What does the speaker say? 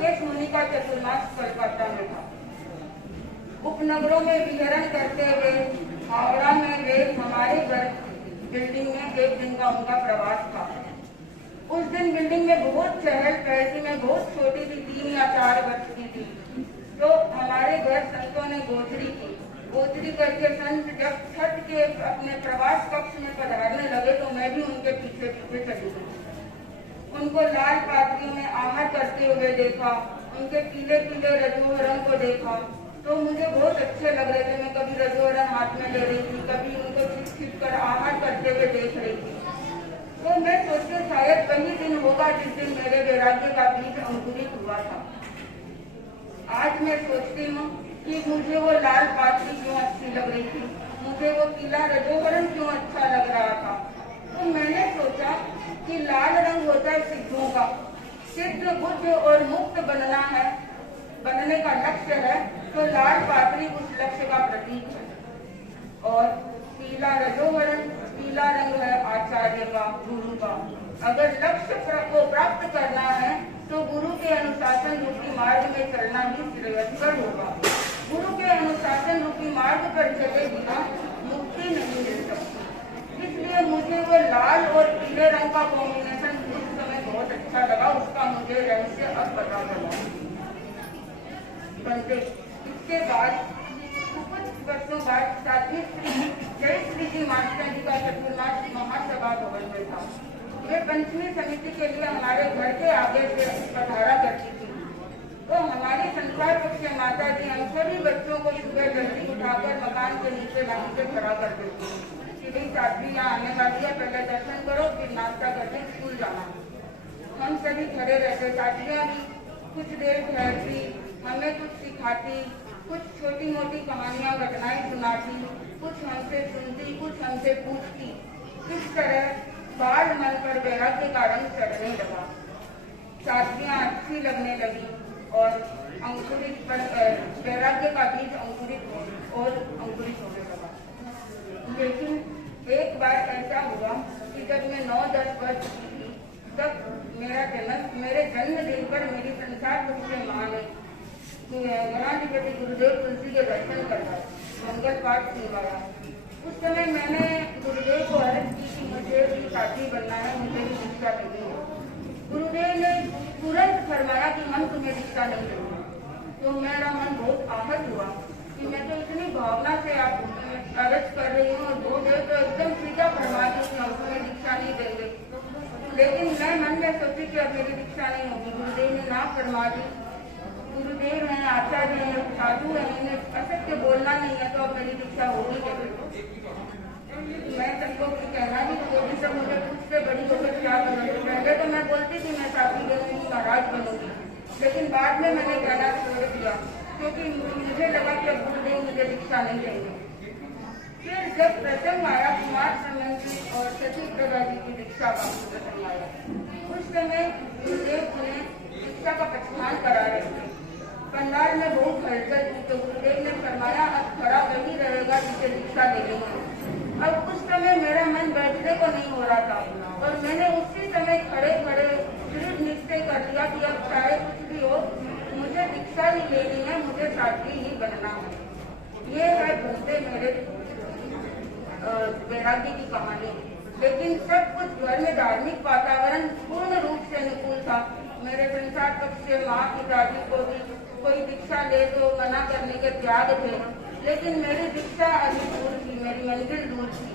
राकेश मुनि का चतुर्मास कलकत्ता में था। उपनगरों में विहरण करते हुए हावड़ा में वे हमारे घर बिल्डिंग में 1 दिन का उनका प्रवास था। उस दिन बिल्डिंग में बहुत चहल पहल थी। मैं बहुत छोटी थी, 3 या 4 वर्ष की थी। तो हमारे घर संतों ने गोचरी की। गोचरी करके संत जब छठ के अपने प्रवास कक्ष में पधारने लगे तो मैं भी उनके पीछे पीछे चली गई। उनको लाल पात्रियों में आहार करते हुए देखा, उनके पीले पीले रजोहरण को देखा तो मुझे बहुत अच्छे लग रहे थे। मैं कभी रजोहरण हाथ में ले रही थी, कभी उनको छिप छिप कर आहार करते हुए देख रही थी। तो मैं सोचती शायद वही दिन होगा जिस दिन मेरे वैराग्य का बीज अंकुरित हुआ था। आज मैं सोचती हूँ कि मुझे वो लाल पात्री क्यों अच्छी लग रही थी, मुझे वो पीला रजोहरण क्यों अच्छा लग रहा था। तो मैंने सोचा कि लाल रंग होता है सिद्धों का, सिद्ध बुद्ध और मुक्त बनने का लक्ष्य है, तो लाल पात्री उस लक्ष्य का प्रतीक है। और पीला रजोहरण, पीला रंग है आचार्य का, गुरु का। अगर लक्ष्य को प्राप्त करना है तो गुरु के अनुशासन रूपी मार्ग में चलना ही श्रेयस्कर होगा। गुरु के अनुशासन रूपी मार्ग पर चले बिना मुक्ति नहीं मिल सकती। इसलिए मुझे वो लाल और पीले रंग का कॉम्बिनेशन उस समय बहुत अच्छा लगा। उसका मुझे रहस्य अब पता चला। इसके बाद कुछ वर्षों बाद साध्वी जयश्री जी मास्टर जी का चतुर्मास महासभा भवन में था। वे पंचमी समिति के लिए हमारे घर के आगे से पधारा करती थी। तो हमारी संसार पक्ष माता जी हम सभी बच्चों को सुबह जल्दी उठाकर मकान के नीचे लाइन से खड़ा कर देती कि भाई साध्वी यहाँ आने वाली है, पहले दर्शन करो फिर नाश्ता करके स्कूल जाना। हम सभी खड़े रहते। साध्वियाँ भी कुछ देर ठहरती, हमें कुछ सिखाती, कुछ छोटी मोटी कहानियां घटनाएं सुनाती, कुछ हमसे सुनती, कुछ हमसे पूछती। इस तरह बाल मन पर वैराग्य का रंग चढ़ने लगा। साध्वियां अच्छी लगने लगी और अंकुरित पर वैराग्य का बीज अंकुरित होने लगा। लेकिन एक बार ऐसा हुआ कि जब मैं 9-10 वर्ष की थी तब मेरे जन्मदिन पर मेरी संसार के माँ ने गणाधिपति गुरुदेव तुलसी के दर्शन करवाए, मंगल पाठ सुनवाया। उस समय मैंने गुरुदेव को अर्ज की कि मुझे भी साथी बनना है, मुझे भी दीक्षा देनी है। गुरुदेव ने तुरंत फरमाया कि हम तुम्हें दीक्षा नहीं देंगे। तो मेरा मन बहुत आहत हुआ कि मैं तो इतनी भावना से आप अर्ज कर रही हूँ और गुरुदेव तो एकदम सीधा फरमा दी कि हम तुम्हें दीक्षा नहीं देंगे। लेकिन मैं मन में सोची कि अब मेरी दीक्षा नहीं होगी। गुरुदेव ने ना फरमा दी। गुरुदेव हैं, आचार्य हैं, साधु हैं, इन्हें असत्य बोलना नहीं है तो अब मेरी दीक्षा होगी कैसे। मैं सबको कहना भी तो सब मुझे पूछते बड़ी होकर क्या करूँगी। पहले तो मैं बोलती थी मैं साथी बनूंगी, महाराज बनूंगी, लेकिन बाद में मैंने कहना छोड़ दिया क्योंकि मुझे लगा कि अब गुरुदेव मुझे दीक्षा नहीं देंगे। फिर जब प्रसंग आया कुमार संबंधी और सती प्रभा जी की दीक्षा का प्रसंग आया, उस समय गुरुदेव उन्हें दीक्षा का प्रस्थान करा रहे थे। पंडाल में बहुत हलचल थी तो गुरुदेव ने फरमाया अब खड़ा वही रहेगा जिसे दीक्षा देनी है। अब उस समय मेरा मन बैठने को नहीं हो रहा था और मैंने उसी समय खड़े खड़े दृढ़ निश्चय कर लिया कि अब चाहे कुछ भी हो मुझे दीक्षा ही लेनी है, मुझे साथी ही बनना है। ये है भूलते मेरे वैराग्य की कहानी। लेकिन सब कुछ घर में धार्मिक वातावरण पूर्ण रूप से अनुकूल था। मेरे संसार पक्ष से माँ पिताजी को भी कोई दीक्षा ले तो मना करने के त्याग थे, लेकिन मेरी दीक्षा अभी दूर थी, मेरी मंजिल दूर थी।